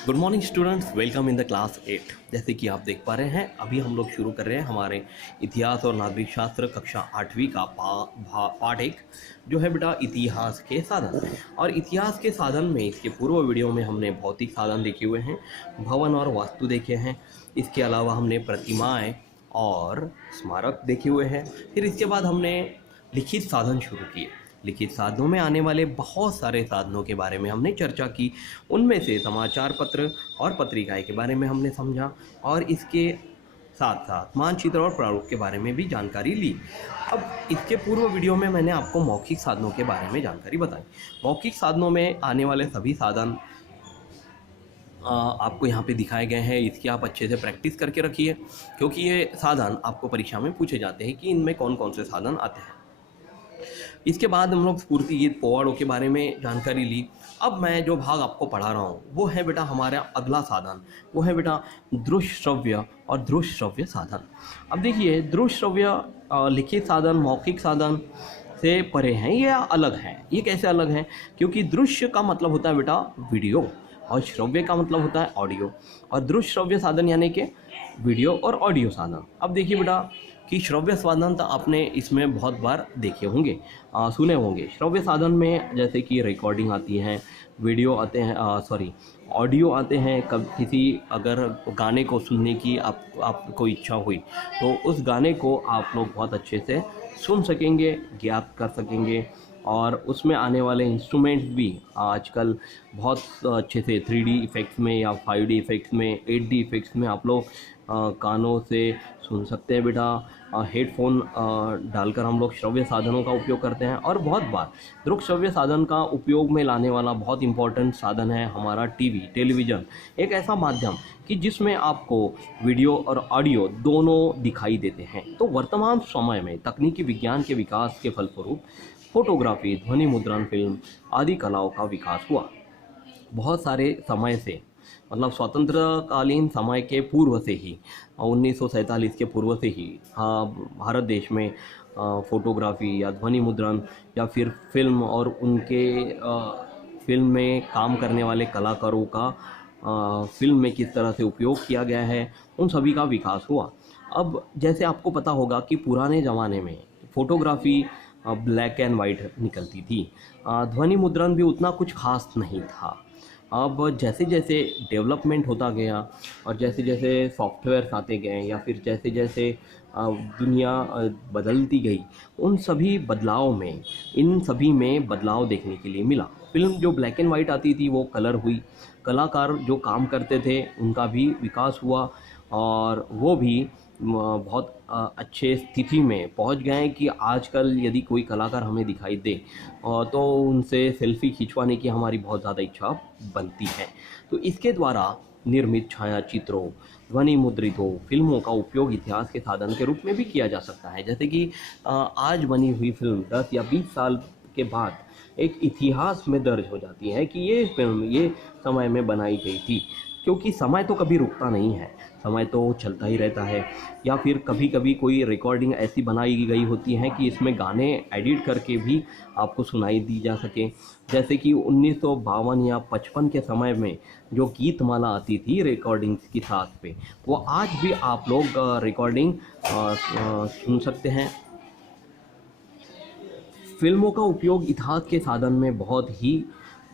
Good morning students, welcome in the class 8। जैसे कि आप देख पा रहे हैं, अभी हम लोग शुरू कर रहे हैं हमारे इतिहास और नागरिक शास्त्र कक्षा 8वीं का पार्ट 1 जो है बेटा इतिहास के साधन। और इतिहास के साधन में इसके पूर्व वीडियो में हमने भौतिक साधन देखे हुए हैं, भवन और वास्तु देखे हैं। इसके अलावा हमने प्रतिमाएं और स्मारक देखे हुए हैं। फिर इसके बाद हमने लिखित साधन शुरू किए। लिखित साधनों में आने वाले बहुत सारे साधनों के बारे में हमने चर्चा की। उनमें से समाचार पत्र और पत्रिकाएं के बारे में हमने समझा और इसके साथ साथ मानचित्र और प्रारूप के बारे में भी जानकारी ली। अब इसके पूर्व वीडियो में मैंने आपको मौखिक साधनों के बारे में जानकारी बताई। मौखिक साधनों में आने वाले सभी साधन आपको यहाँ पे दिखाए गए हैं। इसकी आप अच्छे से प्रैक्टिस करके रखिए, क्योंकि ये साधन आपको परीक्षा में पूछे जाते हैं कि इनमें कौन कौन से साधन आते हैं। इसके बाद हम लोग स्फूर्ति गीत पोवाड़ों के बारे में जानकारी ली। अब मैं जो भाग आपको पढ़ा रहा हूँ वो है बेटा हमारा अगला साधन, वो है बेटा दृश्य श्रव्य और दृश्य श्रव्य साधन। अब देखिए, दृश्य श्रव्य लिखित साधन मौखिक साधन से परे हैं, ये अलग हैं। ये कैसे अलग हैं? क्योंकि दृश्य का मतलब होता है बेटा वीडियो और श्रव्य का मतलब होता है ऑडियो। और दृश्य श्रव्य साधन यानी कि वीडियो और ऑडियो साधन। अब देखिए बेटा कि श्रव्य साधन तो आपने इसमें बहुत बार देखे होंगे, सुने होंगे। श्रव्य साधन में जैसे कि रिकॉर्डिंग आती है, वीडियो आते हैं, ऑडियो आते हैं। कब किसी अगर गाने को सुनने की आपको इच्छा हुई तो उस गाने को आप लोग बहुत अच्छे से सुन सकेंगे, ज्ञात कर सकेंगे। और उसमें आने वाले इंस्ट्रूमेंट्स भी आजकल बहुत अच्छे से 3D इफ़ेक्ट्स में या 5D इफ़ेक्ट्स में 8D इफ़ेक्ट्स में आप लोग कानों से सुन सकते हैं बेटा। हेडफोन डालकर हम लोग श्रव्य साधनों का उपयोग करते हैं। और बहुत बार दृश्य श्रव्य साधन का उपयोग में लाने वाला बहुत इंपॉर्टेंट साधन है हमारा टेलीविज़न। एक ऐसा माध्यम कि जिसमें आपको वीडियो और ऑडियो दोनों दिखाई देते हैं। तो वर्तमान समय में तकनीकी विज्ञान के विकास के फलस्वरूप फोटोग्राफी, ध्वनि मुद्रण, फिल्म आदि कलाओं का विकास हुआ। बहुत सारे समय से, मतलब स्वतंत्रकालीन समय के पूर्व से ही, 1947 के पूर्व से ही भारत देश में फोटोग्राफी या ध्वनि मुद्रण या फिर फिल्म और उनके फिल्म में काम करने वाले कलाकारों का फिल्म में किस तरह से उपयोग किया गया है, उन सभी का विकास हुआ। अब जैसे आपको पता होगा कि पुराने ज़माने में फोटोग्राफी ब्लैक एंड वाइट निकलती थी। ध्वनि मुद्रण भी उतना कुछ खास नहीं था। अब जैसे जैसे डेवलपमेंट होता गया और जैसे जैसे सॉफ्टवेयर आते गए या फिर जैसे जैसे दुनिया बदलती गई, उन सभी बदलाव में इन सभी में बदलाव देखने के लिए मिला। फिल्म जो ब्लैक एंड वाइट आती थी वो कलर हुई। कलाकार जो काम करते थे उनका भी विकास हुआ और वो भी बहुत अच्छे स्थिति में पहुंच गए हैं कि आजकल यदि कोई कलाकार हमें दिखाई दे तो उनसे सेल्फी खिंचवाने की हमारी बहुत ज़्यादा इच्छा बनती है। तो इसके द्वारा निर्मित छायाचित्रों, ध्वनि मुद्रितों, फिल्मों का उपयोग इतिहास के साधन के रूप में भी किया जा सकता है। जैसे कि आज बनी हुई फिल्म 10 या 20 साल के बाद एक इतिहास में दर्ज हो जाती है कि ये फिल्म ये समय में बनाई गई थी। क्योंकि समय तो कभी रुकता नहीं है, समय तो चलता ही रहता है। या फिर कभी कभी कोई रिकॉर्डिंग ऐसी बनाई गई होती है कि इसमें गाने एडिट करके भी आपको सुनाई दी जा सके। जैसे कि 1952 या 55 के समय में जो गीतमाला आती थी रिकॉर्डिंग्स की साथ पे, वो आज भी आप लोग रिकॉर्डिंग सुन सकते हैं। फिल्मों का उपयोग इतिहास के साधन में बहुत ही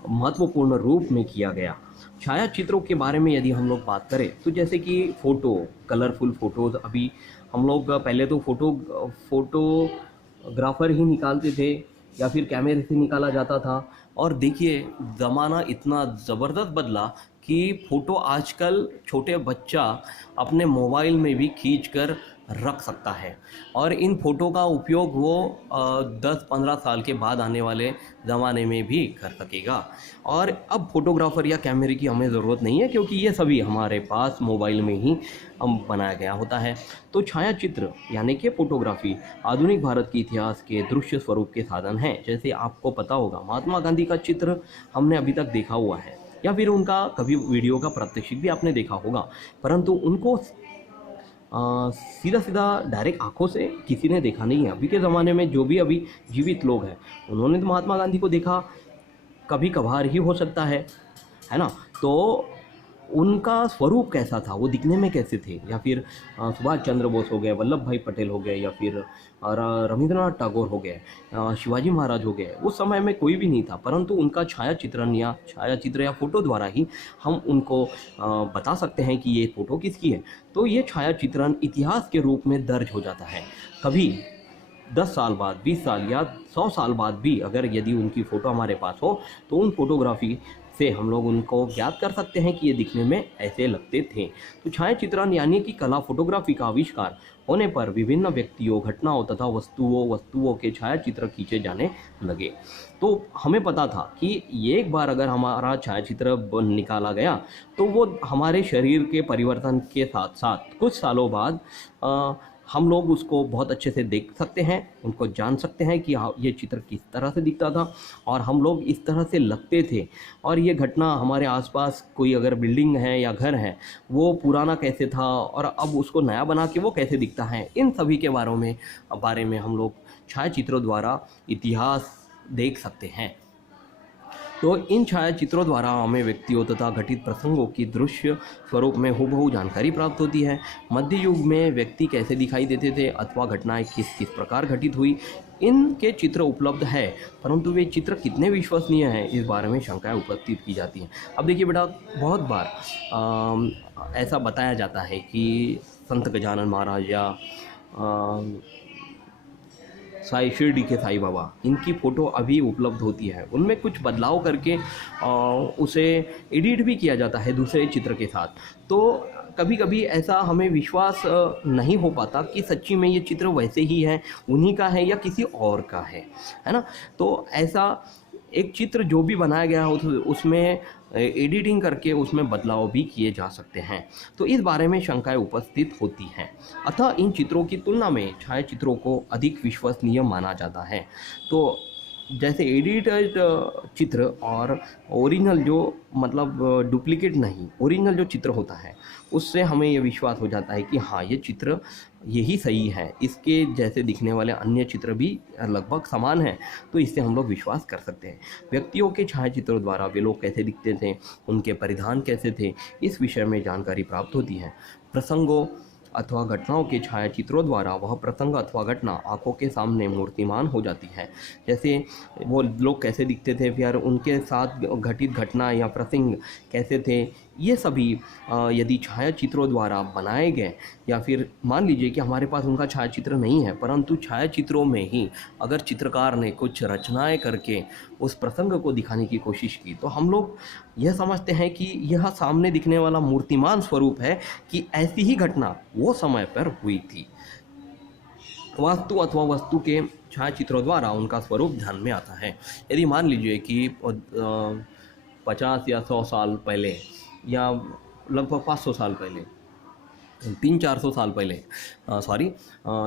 महत्वपूर्ण रूप में किया गया। छायाचित्रों के बारे में यदि हम लोग बात करें तो जैसे कि फ़ोटो, कलरफुल फ़ोटोज़, अभी हम लोग पहले तो फोटोग्राफर ही निकालते थे या फिर कैमरे से निकाला जाता था। और देखिए ज़माना इतना ज़बरदस्त बदला कि फ़ोटो आजकल छोटे बच्चा अपने मोबाइल में भी खींच कर रख सकता है और इन फ़ोटो का उपयोग वो 10-15 साल के बाद आने वाले ज़माने में भी कर सकेगा। और अब फोटोग्राफर या कैमरे की हमें ज़रूरत नहीं है, क्योंकि ये सभी हमारे पास मोबाइल में ही बनाया गया होता है। तो छायाचित्र यानी कि फोटोग्राफी आधुनिक भारत के इतिहास के दृश्य स्वरूप के साधन हैं। जैसे आपको पता होगा महात्मा गांधी का चित्र हमने अभी तक देखा हुआ है या फिर उनका कभी वीडियो का प्रात्यक्षिक भी आपने देखा होगा, परंतु उनको सीधा सीधा डायरेक्ट आंखों से किसी ने देखा नहीं है। अभी के ज़माने में जो भी अभी जीवित लोग हैं उन्होंने तो महात्मा गांधी को देखा कभी कभार ही हो सकता है ना। तो उनका स्वरूप कैसा था, वो दिखने में कैसे थे, या फिर सुभाष चंद्र बोस हो गए, वल्लभ भाई पटेल हो गए, या फिर रविंद्रनाथ टैगोर हो गए, शिवाजी महाराज हो गए, उस समय में कोई भी नहीं था, परंतु उनका छायाचित्र या फोटो द्वारा ही हम उनको बता सकते हैं कि ये फोटो किसकी है। तो ये छायाचित्रण इतिहास के रूप में दर्ज हो जाता है। कभी 10 साल बाद, 20 साल या 100 साल बाद भी अगर यदि उनकी फ़ोटो हमारे पास हो, तो उन फोटोग्राफी से हम लोग उनको ज्ञात कर सकते हैं कि ये दिखने में ऐसे लगते थे। तो छायाचित्रण यानी कि कला फोटोग्राफी का आविष्कार होने पर विभिन्न व्यक्तियों, घटनाओं तथा वस्तुओं के छायाचित्र खींचे जाने लगे। तो हमें पता था कि एक बार अगर हमारा छायाचित्र निकाला गया, तो वो हमारे शरीर के परिवर्तन के साथ साथ कुछ सालों बाद हम लोग उसको बहुत अच्छे से देख सकते हैं, उनको जान सकते हैं कि हाँ, ये चित्र किस तरह से दिखता था और हम लोग इस तरह से लगते थे, और ये घटना हमारे आसपास कोई अगर बिल्डिंग है या घर है, वो पुराना कैसे था और अब उसको नया बना के वो कैसे दिखता है, इन सभी के बारे में हम लोग छायाचित्रों द्वारा इतिहास देख सकते हैं। तो इन छायाचित्रों द्वारा हमें व्यक्तियों तथा घटित प्रसंगों की दृश्य स्वरूप में हूबहू जानकारी प्राप्त होती है। मध्य युग में व्यक्ति कैसे दिखाई देते थे अथवा घटनाएं किस किस प्रकार घटित हुई, इनके चित्र उपलब्ध है, परंतु वे चित्र कितने विश्वसनीय हैं, इस बारे में शंकाएं उपस्थित की जाती हैं। अब देखिए बेटा, बहुत बार ऐसा बताया जाता है कि संत गजानन महाराज या शिरडी के साईं बाबा, इनकी फ़ोटो अभी उपलब्ध होती है। उनमें कुछ बदलाव करके उसे एडिट भी किया जाता है दूसरे चित्र के साथ। तो कभी कभी ऐसा हमें विश्वास नहीं हो पाता कि सच्ची में ये चित्र वैसे ही है, उन्हीं का है या किसी और का है ना। तो ऐसा एक चित्र जो भी बनाया गया हो, उसमें एडिटिंग करके उसमें बदलाव भी किए जा सकते हैं। तो इस बारे में शंकाएं उपस्थित होती हैं। अतः इन चित्रों की तुलना में छायाचित्रों को अधिक विश्वसनीय माना जाता है। तो जैसे एडिटेड चित्र और ओरिजिनल जो मतलब डुप्लीकेट नहीं, ओरिजिनल जो चित्र होता है, उससे हमें ये विश्वास हो जाता है कि हाँ, ये चित्र यही सही है, इसके जैसे दिखने वाले अन्य चित्र भी लगभग समान हैं, तो इससे हम लोग विश्वास कर सकते हैं। व्यक्तियों के छायाचित्रों द्वारा वे लोग कैसे दिखते थे, उनके परिधान कैसे थे, इस विषय में जानकारी प्राप्त होती है। प्रसंगों अथवा घटनाओं के छायाचित्रों द्वारा वह प्रसंग अथवा घटना आंखों के सामने मूर्तिमान हो जाती है। जैसे वो लोग कैसे दिखते थे, फिर उनके साथ घटित घटना या प्रसंग कैसे थे, ये सभी यदि छायाचित्रों द्वारा बनाए गए, या फिर मान लीजिए कि हमारे पास उनका छायाचित्र नहीं है, परंतु छायाचित्रों में ही अगर चित्रकार ने कुछ रचनाएं करके उस प्रसंग को दिखाने की कोशिश की, तो हम लोग यह समझते हैं कि यह सामने दिखने वाला मूर्तिमान स्वरूप है कि ऐसी ही घटना वो समय पर हुई थी। वास्तु अथवा वस्तु के छायाचित्रों द्वारा उनका स्वरूप ध्यान में आता है। यदि मान लीजिए कि 50 या 100 साल पहले या लगभग 500 साल पहले, 300-400 साल पहले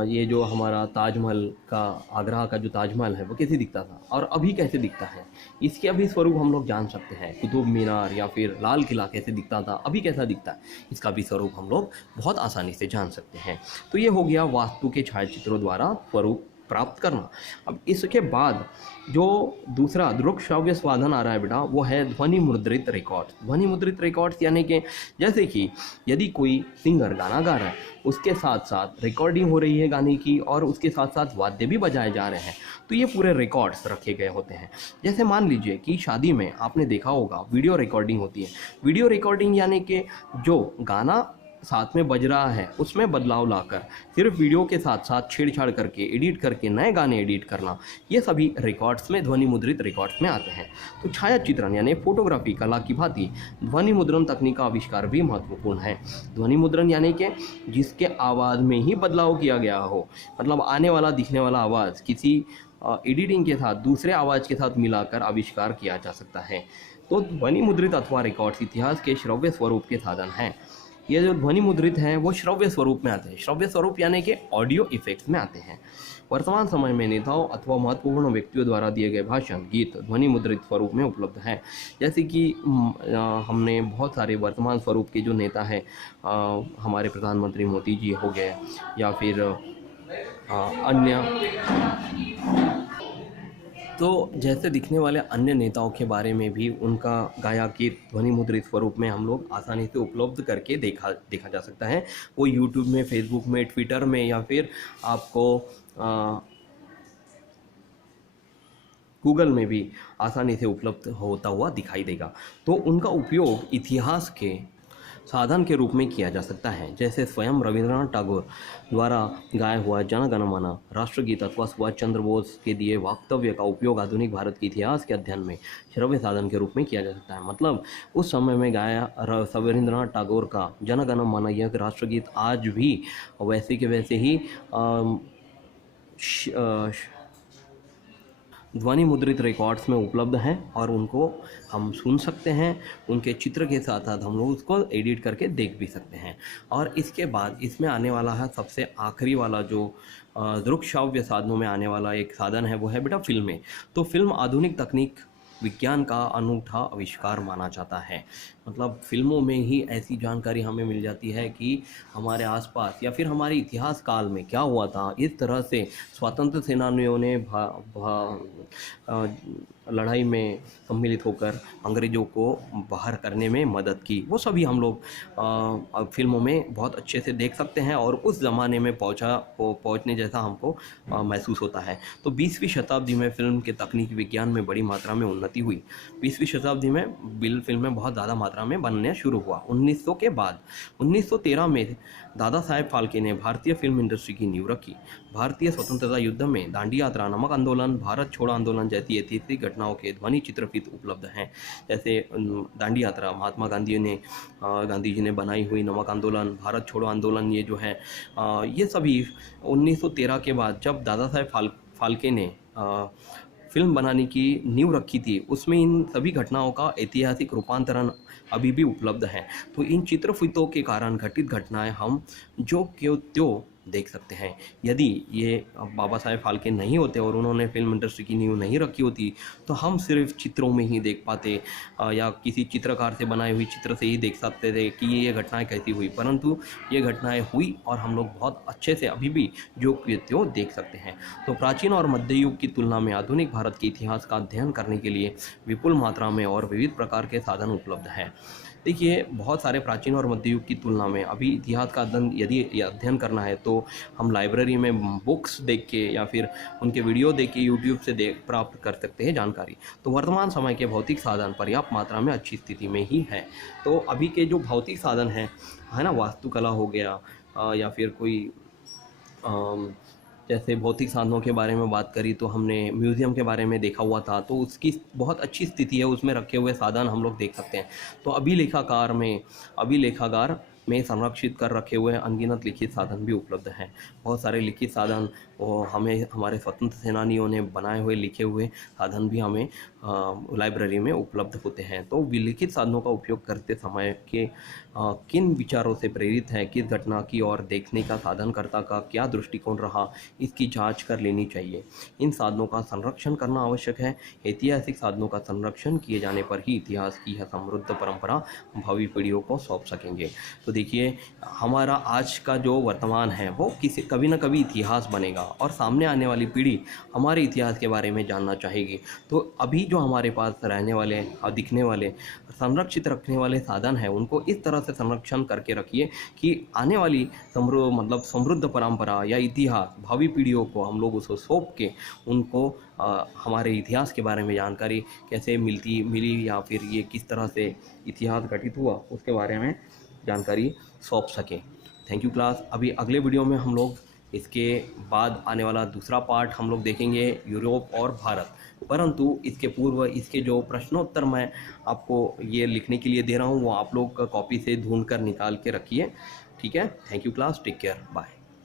ये जो हमारा ताजमहल का, आगरा का जो ताजमहल है, वो कैसे दिखता था और अभी कैसे दिखता है, इसके अभी स्वरूप हम लोग जान सकते हैं। कुतुब मीनार या फिर लाल किला कैसे दिखता था, अभी कैसा दिखता है, इसका भी स्वरूप हम लोग बहुत आसानी से जान सकते हैं। तो ये हो गया वास्तु के छायाचित्रों द्वारा स्वरूप प्राप्त करना। अब इसके बाद जो दूसरा दृक श्रव्य साधन आ रहा है बेटा, वो है ध्वनि मुद्रित रिकॉर्ड्स। ध्वनि मुद्रित रिकॉर्ड्स यानी कि जैसे कि यदि कोई सिंगर गाना गा रहा है, उसके साथ साथ रिकॉर्डिंग हो रही है गाने की और उसके साथ साथ वाद्य भी बजाए जा रहे हैं, तो ये पूरे रिकॉर्ड्स रखे गए होते हैं। जैसे मान लीजिए कि शादी में आपने देखा होगा वीडियो रिकॉर्डिंग होती है। वीडियो रिकॉर्डिंग यानी कि जो गाना साथ में बज रहा है उसमें बदलाव लाकर सिर्फ वीडियो के साथ साथ छेड़छाड़ करके एडिट करके नए गाने एडिट करना, ये सभी रिकॉर्ड्स में, ध्वनि मुद्रित रिकॉर्ड्स में आते हैं। तो छायाचित्रण यानी फोटोग्राफी कला की भांति ध्वनि मुद्रण तकनीक का आविष्कार भी महत्वपूर्ण है। ध्वनि मुद्रण यानी कि जिसके आवाज़ में ही बदलाव किया गया हो, मतलब आने वाला दिखने वाला आवाज़ किसी एडिटिंग के साथ दूसरे आवाज़ के साथ मिलाकर आविष्कार किया जा सकता है। तो ध्वनि मुद्रित अथवा रिकॉर्ड्स इतिहास के श्रव्य स्वरूप के साधन हैं। ये जो ध्वनि मुद्रित हैं वो श्रव्य स्वरूप में आते हैं। श्रव्य स्वरूप यानी कि ऑडियो इफेक्ट्स में आते हैं। वर्तमान समय में नेताओं अथवा महत्वपूर्ण व्यक्तियों द्वारा दिए गए भाषण, गीत ध्वनि मुद्रित स्वरूप में उपलब्ध हैं। जैसे कि हमने बहुत सारे वर्तमान स्वरूप के जो नेता हैं, हमारे प्रधानमंत्री मोदी जी हो गए, या फिर अन्य तो जैसे दिखने वाले अन्य नेताओं के बारे में भी उनका गाया गीत ध्वनि मुद्रित स्वरूप में हम लोग आसानी से उपलब्ध करके देखा जा सकता है। वो यूट्यूब में, फेसबुक में, ट्विटर में या फिर आपको गूगल में भी आसानी से उपलब्ध होता हुआ दिखाई देगा। तो उनका उपयोग इतिहास के साधन के रूप में किया जा सकता है। जैसे स्वयं रविंद्रनाथ टैगोर द्वारा गाया हुआ जन गण मन राष्ट्रगीत अथवा सुभाष चंद्र बोस के दिए वक्तव्य का उपयोग आधुनिक भारत के इतिहास के अध्ययन में श्रव्य साधन के रूप में किया जा सकता है। मतलब उस समय में गाया रविंद्रनाथ टैगोर का जन गण मन यह राष्ट्रगीत आज भी वैसे के वैसे ही ध्वनि मुद्रित रिकॉर्ड्स में उपलब्ध हैं और उनको हम सुन सकते हैं। उनके चित्र के साथ साथ हम लोग उसको एडिट करके देख भी सकते हैं। और इसके बाद इसमें आने वाला है सबसे आखिरी वाला जो दृक्श्राव्य साधनों में आने वाला एक साधन है, वो है बेटा फिल्में। तो फिल्म आधुनिक तकनीक विज्ञान का अनूठा आविष्कार माना जाता है। मतलब फिल्मों में ही ऐसी जानकारी हमें मिल जाती है कि हमारे आसपास या फिर हमारे इतिहास काल में क्या हुआ था। इस तरह से स्वतंत्र सेनानियों ने लड़ाई में सम्मिलित होकर अंग्रेज़ों को बाहर करने में मदद की, वो सभी हम लोग फिल्मों में बहुत अच्छे से देख सकते हैं और उस ज़माने में पहुंचने जैसा हमको महसूस होता है। तो 20वीं शताब्दी में फिल्म के तकनीकी विज्ञान में बड़ी मात्रा में उन्नति हुई। 20वीं शताब्दी में फिल्में बहुत ज़्यादा मात्रा में बनने शुरू हुआ। 1900 के बाद 1913 में दादा साहेब फाल्के ने भारतीय फिल्म इंडस्ट्री की नींव रखी। भारतीय स्वतंत्रता युद्ध में दांडी यात्रा, नमक आंदोलन, भारत छोड़ो आंदोलन जैसी ऐतिहासिक घटनाओं के ध्वनि चित्रफित उपलब्ध हैं। जैसे दांडी यात्रा महात्मा गांधी जी ने बनाई हुई, नमक आंदोलन, भारत छोड़ो आंदोलन, ये जो है ये सभी 1913 के बाद जब दादा साहेब फाल्के ने फिल्म बनाने की नींव रखी थी, उसमें इन सभी घटनाओं का ऐतिहासिक रूपांतरण अभी भी उपलब्ध है। तो इन चित्रफितों के कारण घटित घटनाएं हम जो क्यों त्यों देख सकते हैं। यदि ये बाबा साहेब फाल्के नहीं होते और उन्होंने फिल्म इंडस्ट्री की नींव नहीं रखी होती तो हम सिर्फ चित्रों में ही देख पाते या किसी चित्रकार से बनाई हुई चित्र से ही देख सकते थे कि ये घटनाएं कैसी हुई। परंतु ये घटनाएं हुई और हम लोग बहुत अच्छे से अभी भी जो त्यों देख सकते हैं। तो प्राचीन और मध्य युग की तुलना में आधुनिक भारत के इतिहास का अध्ययन करने के लिए विपुल मात्रा में और विविध प्रकार के साधन उपलब्ध हैं। देखिए, बहुत सारे प्राचीन और मध्य युग की तुलना में अभी इतिहास का अध्ययन करना है तो हम लाइब्रेरी में बुक्स देख के या फिर उनके वीडियो देख के यूट्यूब से प्राप्त कर सकते हैं जानकारी। तो वर्तमान समय के भौतिक साधन पर्याप्त मात्रा में अच्छी स्थिति में ही है। तो अभी के जो भौतिक साधन है ना, वास्तुकला हो गया या फिर कोई जैसे भौतिक साधनों के बारे में बात करी तो हमने म्यूज़ियम के बारे में देखा हुआ था, तो उसकी बहुत अच्छी स्थिति है, उसमें रखे हुए साधन हम लोग देख सकते हैं। तो अभिलेखागार में संरक्षित कर रखे हुए अनगिनत लिखित साधन भी उपलब्ध हैं। बहुत सारे लिखित साधन हमें हमारे स्वतंत्र सेनानियों ने बनाए हुए लिखे हुए साधन भी हमें लाइब्रेरी में उपलब्ध होते हैं। तो विलिखित साधनों का उपयोग करते समय के किन विचारों से प्रेरित है, किस घटना की ओर देखने का साधनकर्ता का क्या दृष्टिकोण रहा, इसकी जांच कर लेनी चाहिए। इन साधनों का संरक्षण करना आवश्यक है। ऐतिहासिक साधनों का संरक्षण किए जाने पर ही इतिहास की यह समृद्ध परंपरा भावी पीढ़ियों को सौंप सकेंगे। तो देखिए, हमारा आज का जो वर्तमान है वो कभी ना कभी इतिहास बनेगा और सामने आने वाली पीढ़ी हमारे इतिहास के बारे में जानना चाहेगी। तो अभी जो हमारे पास रहने वाले और दिखने वाले संरक्षित रखने वाले साधन हैं, उनको इस तरह से संरक्षण करके रखिए कि आने वाली समृद्ध परंपरा या इतिहास भावी पीढ़ियों को हम लोग उसको सौंप के उनको हमारे इतिहास के बारे में जानकारी कैसे मिली या फिर ये किस तरह से इतिहास घटित हुआ उसके बारे में जानकारी सौंप सकें। Thank you class. अभी अगले वीडियो में हम लोग इसके बाद आने वाला दूसरा पार्ट हम लोग देखेंगे यूरोप और भारत। परंतु इसके पूर्व इसके जो प्रश्नोत्तर मैं आपको ये लिखने के लिए दे रहा हूँ वो आप लोग कॉपी से ढूंढ कर निकाल के रखिए। ठीक है, thank you class, take care, bye.